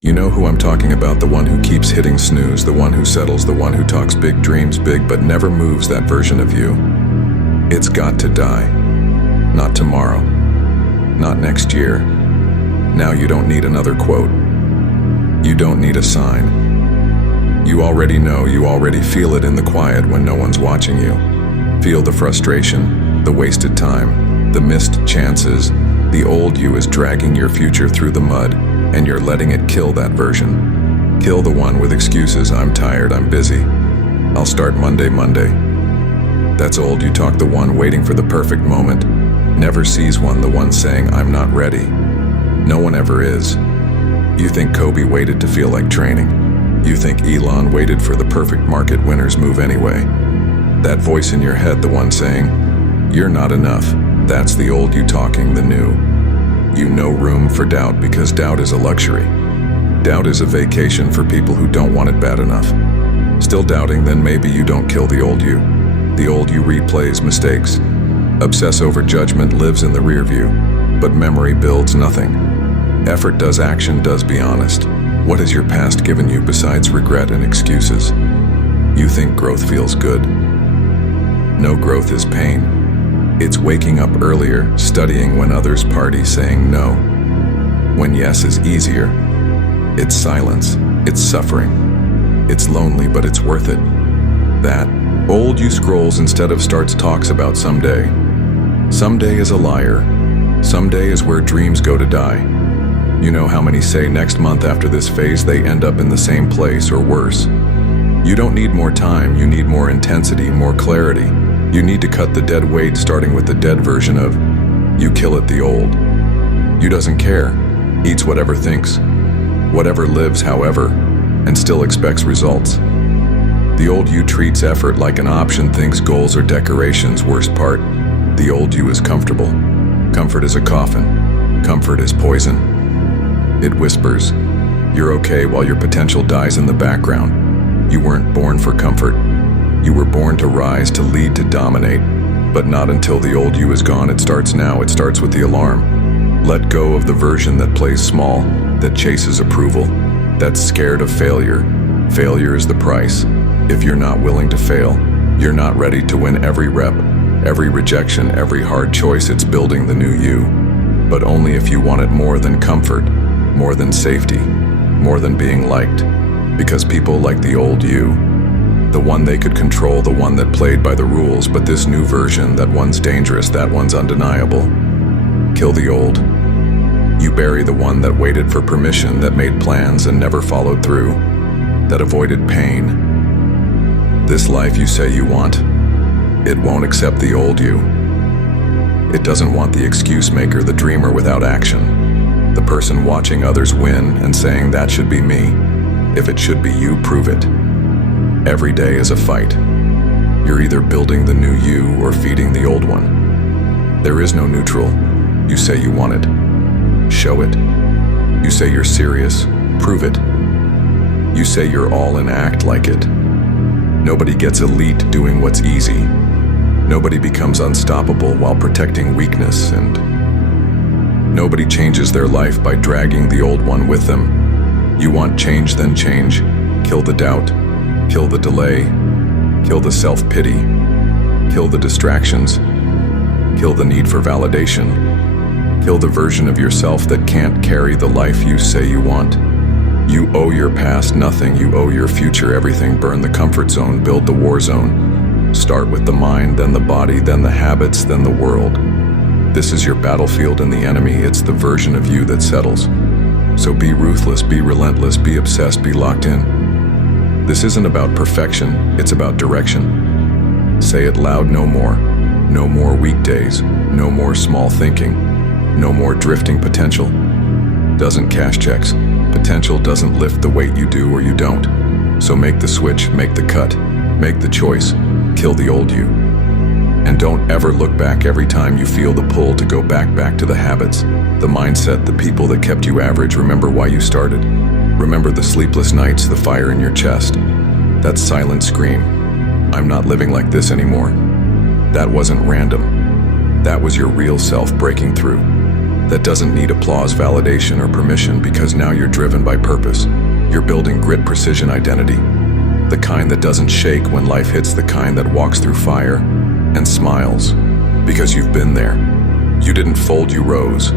You know who I'm talking about, the one who keeps hitting snooze, the one who settles, the one who talks big dreams big but never moves, that version of you. It's got to die. Not tomorrow. Not next year. Now you don't need another quote. You don't need a sign. You already know, you already feel it in the quiet when no one's watching you. Feel the frustration, the wasted time, the missed chances. The old you is dragging your future through the mud, and you're letting it kill that version. Kill the one with excuses. I'm tired, I'm busy. I'll start Monday. That's old you talk, the one waiting for the perfect moment. Never sees one, the one saying, I'm not ready. No one ever is. You think Kobe waited to feel like training. You think Elon waited for the perfect market winners move anyway. That voice in your head, the one saying, you're not enough. That's the old you talking, the new. You no room for doubt, because doubt is a luxury. Doubt is a vacation for people who don't want it bad enough. Still doubting, then maybe you don't kill the old you. The old you replays mistakes. Obsess over judgment, lives in the rear view. But memory builds nothing. Effort does, action does. Be honest. What has your past given you besides regret and excuses? You think growth feels good. No, growth is pain. It's waking up earlier, studying when others party, saying no. When yes is easier. It's silence. It's suffering. It's lonely, but it's worth it. That old you scrolls instead of starts, talks about someday. Someday is a liar. Someday is where dreams go to die. You know how many say next month after this phase they end up in the same place or worse. You don't need more time, you need more intensity, more clarity. You need to cut the dead weight, starting with the dead version of you. Kill it, the old. You doesn't care, eats whatever thinks, whatever lives however, and still expects results. The old you treats effort like an option, thinks goals are decorations. Worst part, the old you is comfortable. Comfort is a coffin. Comfort is poison. It whispers, you're okay, while your potential dies in the background. You weren't born for comfort. You were born to rise, to lead, to dominate. But not until the old you is gone. It starts now. It starts with the alarm. Let go of the version that plays small, that chases approval, that's scared of failure. Failure is the price. If you're not willing to fail, you're not ready to win every rep, every rejection, every hard choice. It's building the new you. But only if you want it more than comfort, more than safety, more than being liked. Because people like the old you, the one they could control, the one that played by the rules. But this new version, that one's dangerous, that one's undeniable. Kill the old. You bury the one that waited for permission, that made plans and never followed through, that avoided pain. This life you say you want, it won't accept the old you. It doesn't want the excuse maker, the dreamer without action, the person watching others win and saying that should be me. If it should be you, prove it. Every day is a fight. You're either building the new you or feeding the old one. There is no neutral. You say you want it. Show it. You say you're serious. Prove it. You say you're all in, act like it. Nobody gets elite doing what's easy. Nobody becomes unstoppable while protecting weakness, and nobody changes their life by dragging the old one with them. You want change, then change. Kill the doubt. Kill the delay, kill the self-pity, kill the distractions, kill the need for validation, kill the version of yourself that can't carry the life you say you want. You owe your past nothing, you owe your future everything. Burn the comfort zone, build the war zone. Start with the mind, then the body, then the habits, then the world. This is your battlefield and the enemy, it's the version of you that settles. So be ruthless, be relentless, be obsessed, be locked in. This isn't about perfection, it's about direction. Say it loud, no more. No more weekdays, no more small thinking, no more drifting. Potential doesn't cash checks. Potential doesn't lift the weight you do or you don't. So make the switch, make the cut, make the choice, kill the old you. And don't ever look back every time you feel the pull to go back to the habits, the mindset, the people that kept you average. Remember why you started. Remember the sleepless nights, the fire in your chest, that silent scream, I'm not living like this anymore. That wasn't random. That was your real self breaking through. that doesn't need applause, validation, or permission because now you're driven by purpose. You're building grit, precision, identity. The kind that doesn't shake when life hits, the kind that walks through fire and smiles because you've been there. You didn't fold, you rose.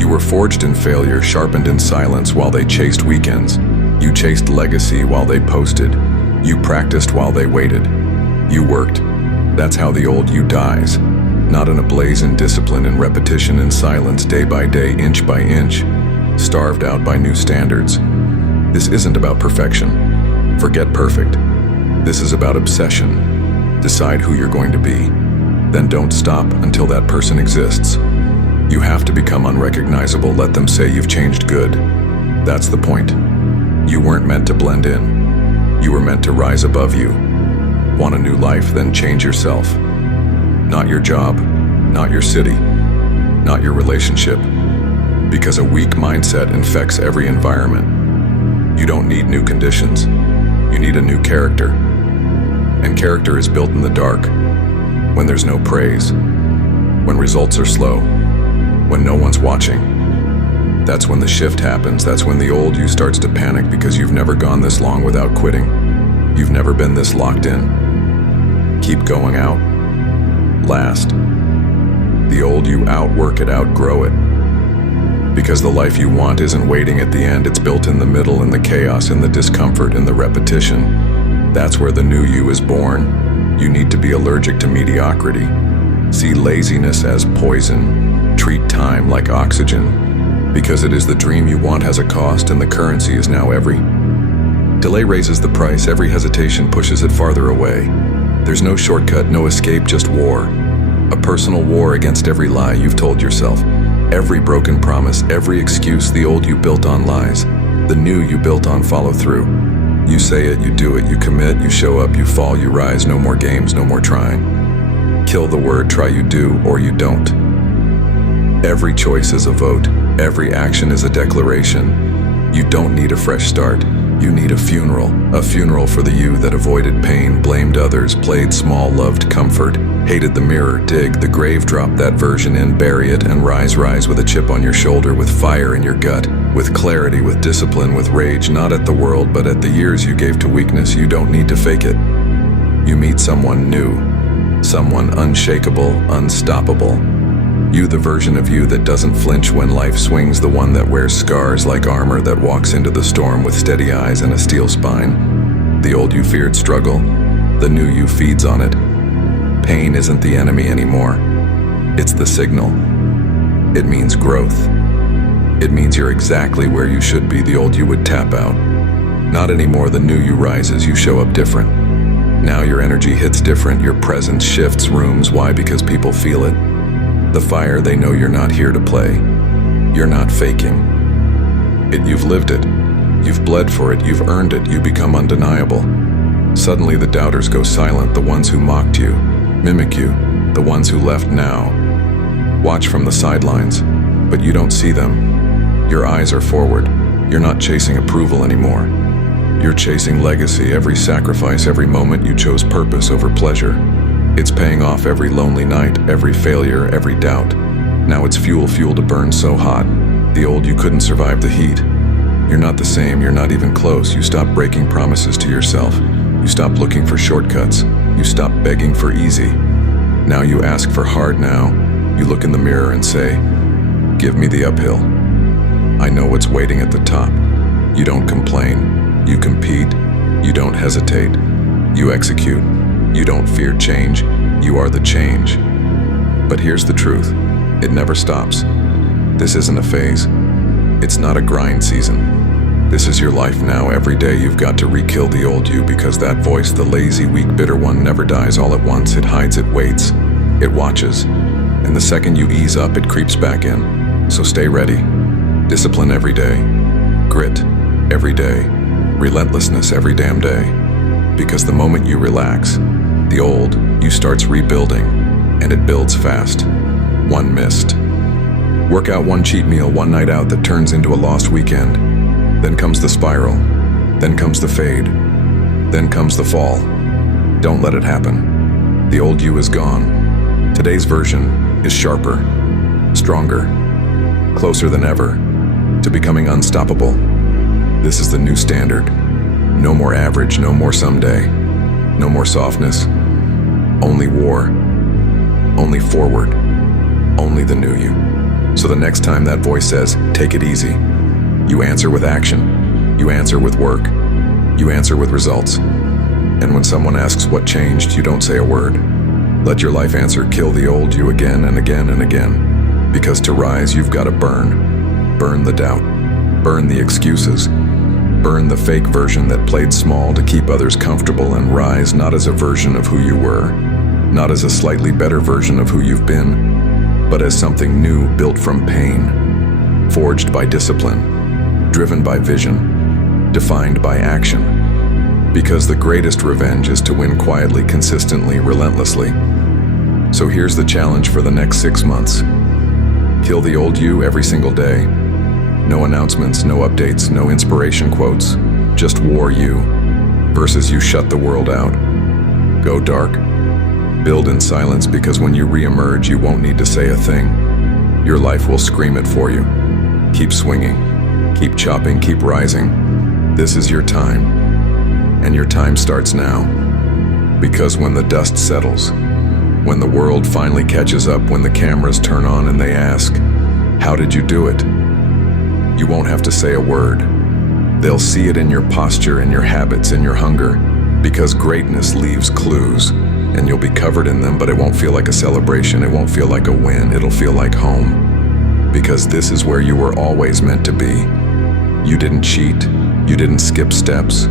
You were forged in failure, sharpened in silence while they chased weekends. You chased legacy while they posted. You practiced while they waited. You worked. That's how the old you dies. Not in a blaze, in discipline, in repetition, in silence, day by day, inch by inch, starved out by new standards. This isn't about perfection. Forget perfect. This is about obsession. Decide who you're going to be. Then don't stop until that person exists. You have to become unrecognizable. Let them say you've changed good. That's the point. You weren't meant to blend in. You were meant to rise above you. Want a new life? Then change yourself. Not your job, not your city, not your relationship. Because a weak mindset infects every environment. You don't need new conditions. You need a new character. And character is built in the dark, when there's no praise, when results are slow, when no one's watching. That's when the shift happens. That's when the old you starts to panic because you've never gone this long without quitting. You've never been this locked in. Keep going out. Last. The old you outwork it, outgrow it. Because the life you want isn't waiting at the end, it's built in the middle, in the chaos, in the discomfort, in the repetition. That's where the new you is born. You need to be allergic to mediocrity. See laziness as poison. Treat time like oxygen. Because it is the dream you want has a cost, and the currency is now every. Delay raises the price, every hesitation pushes it farther away. There's no shortcut, no escape, just war. A personal war against every lie you've told yourself. Every broken promise, every excuse. The old you built on lies. The new you built on follow through. You say it, you do it, you commit, you show up, you fall, you rise. No more games, no more trying. Kill the word, try you do or you don't. Every choice is a vote. Every action is a declaration. You don't need a fresh start. You need a funeral for the you that avoided pain, blamed others, played small, loved comfort, hated the mirror. Dig the grave, drop that version in, bury it, and rise with a chip on your shoulder, with fire in your gut, with clarity, with discipline, with rage, not at the world, but at the years you gave to weakness. You don't need to fake it. You meet someone new, someone unshakable, unstoppable. You, the version of you that doesn't flinch when life swings, the one that wears scars like armor, that walks into the storm with steady eyes and a steel spine. The old you feared struggle, the new you feeds on it. Pain isn't the enemy anymore. It's the signal. It means growth. It means you're exactly where you should be. The old you would tap out. Not anymore. The new you rises. You show up different. Now your energy hits different. Your presence shifts rooms. Why? Because people feel it. The fire, they know you're not here to play. You're not faking it. You've lived it. You've bled for it. You've earned it. You become undeniable. Suddenly the doubters go silent. The ones who mocked you, mimic you. The ones who left now watch from the sidelines, but you don't see them. Your eyes are forward. You're not chasing approval anymore. You're chasing legacy. Every sacrifice, every moment you chose purpose over pleasure. It's paying off. Every lonely night, every failure, every doubt. Now it's fuel to burn so hot. The old you couldn't survive the heat. You're not the same. You're not even close. You stop breaking promises to yourself. You stop looking for shortcuts. You stop begging for easy. Now you ask for hard. Now you look in the mirror and say, give me the uphill. I know what's waiting at the top. You don't complain. You compete. You don't hesitate. You execute. You don't fear change. You are the change. But here's the truth. It never stops. This isn't a phase. It's not a grind season. This is your life now. Every day you've got to re-kill the old you, because that voice, the lazy, weak, bitter one, never dies all at once. It hides, it waits, it watches. And the second you ease up, it creeps back in. So stay ready. Discipline every day. Grit every day. Relentlessness every damn day. Because the moment you relax, the old you starts rebuilding, and it builds fast. One missed workout, one cheat meal, one night out that turns into a lost weekend. Then comes the spiral. Then comes the fade. Then comes the fall. Don't let it happen. The old you is gone. Today's version is sharper, stronger, closer than ever, to becoming unstoppable. This is the new standard. No more average, no more someday, no more softness. Only war, only forward, only the new you. So the next time that voice says, take it easy, you answer with action, you answer with work, you answer with results. And when someone asks what changed, you don't say a word. Let your life answer kill the old you again and again and again. Because to rise, you've got to burn. Burn the doubt. Burn the excuses. Burn the fake version that played small to keep others comfortable, and rise not as a version of who you were, not as a slightly better version of who you've been, but as something new built from pain, forged by discipline, driven by vision, defined by action. Because the greatest revenge is to win quietly, consistently, relentlessly. So here's the challenge for the next 6 months. Kill the old you every single day. No announcements, no updates, no inspiration quotes. Just war you versus you shut the world out. Go dark. Build in silence, because when you re-emerge, you won't need to say a thing. Your life will scream it for you. Keep swinging. Keep chopping. Keep rising. This is your time. And your time starts now. Because when the dust settles, when the world finally catches up, when the cameras turn on and they ask, how did you do it? You won't have to say a word. They'll see it in your posture, in your habits, in your hunger. Because greatness leaves clues, and you'll be covered in them, but it won't feel like a celebration. It won't feel like a win. It'll feel like home. Because this is where you were always meant to be. You didn't cheat. You didn't skip steps.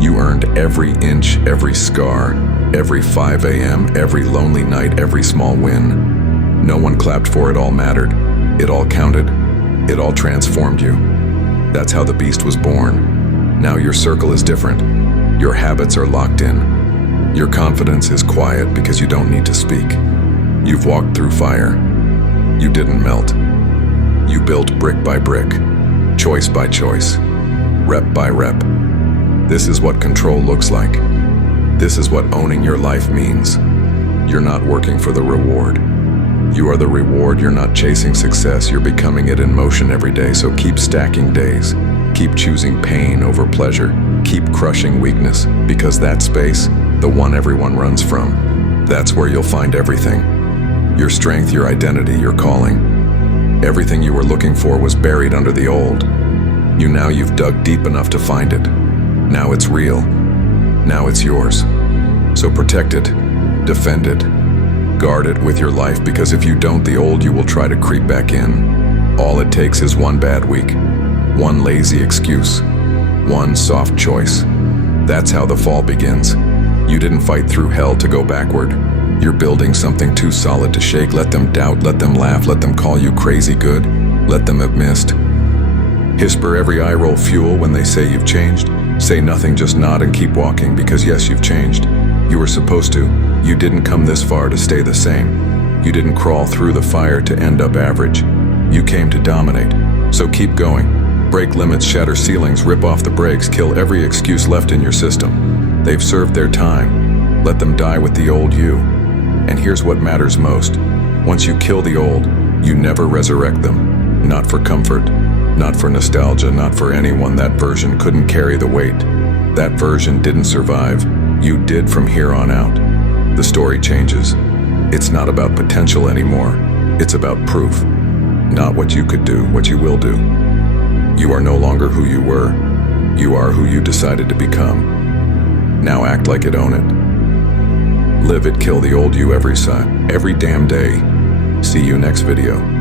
You earned every inch, every scar, every 5 a.m., every lonely night, every small win. No one clapped for it. All mattered. It all counted. It all transformed you. That's how the beast was born. Now your circle is different. Your habits are locked in. Your confidence is quiet because you don't need to speak. You've walked through fire. You didn't melt. You built brick by brick, choice by choice, rep by rep. This is what control looks like. This is what owning your life means. You're not working for the reward. You are the reward. You're not chasing success. You're becoming it in motion every day. So keep stacking days. Keep choosing pain over pleasure. Keep crushing weakness, because that space, the one everyone runs from, that's where you'll find everything. Your strength, your identity, your calling. Everything you were looking for was buried under the old. You've dug deep enough to find it. Now it's real. Now it's yours. So protect it, defend it, guard it with your life, because if you don't, the old you will try to creep back in. All it takes is one bad week, one lazy excuse, one soft choice. That's how the fall begins. You didn't fight through hell to go backward. You're building something too solid to shake. Let them doubt, let them laugh, let them call you crazy good, let them have missed. Whisper every eye roll fuel when they say you've changed. Say nothing, just nod and keep walking, because yes, you've changed. You were supposed to. You didn't come this far to stay the same. You didn't crawl through the fire to end up average. You came to dominate. So keep going. Break limits, shatter ceilings, rip off the brakes, kill every excuse left in your system. They've served their time. Let them die with the old you. And here's what matters most. Once you kill the old, you never resurrect them. Not for comfort, not for nostalgia, not for anyone. That version couldn't carry the weight. That version didn't survive. You did from here on out. The story changes. It's not about potential anymore. It's about proof. Not what you could do, what you will do. You are no longer who you were. You are who you decided to become. Now act like it, own it. Live it, kill the old you every damn day. See you next video.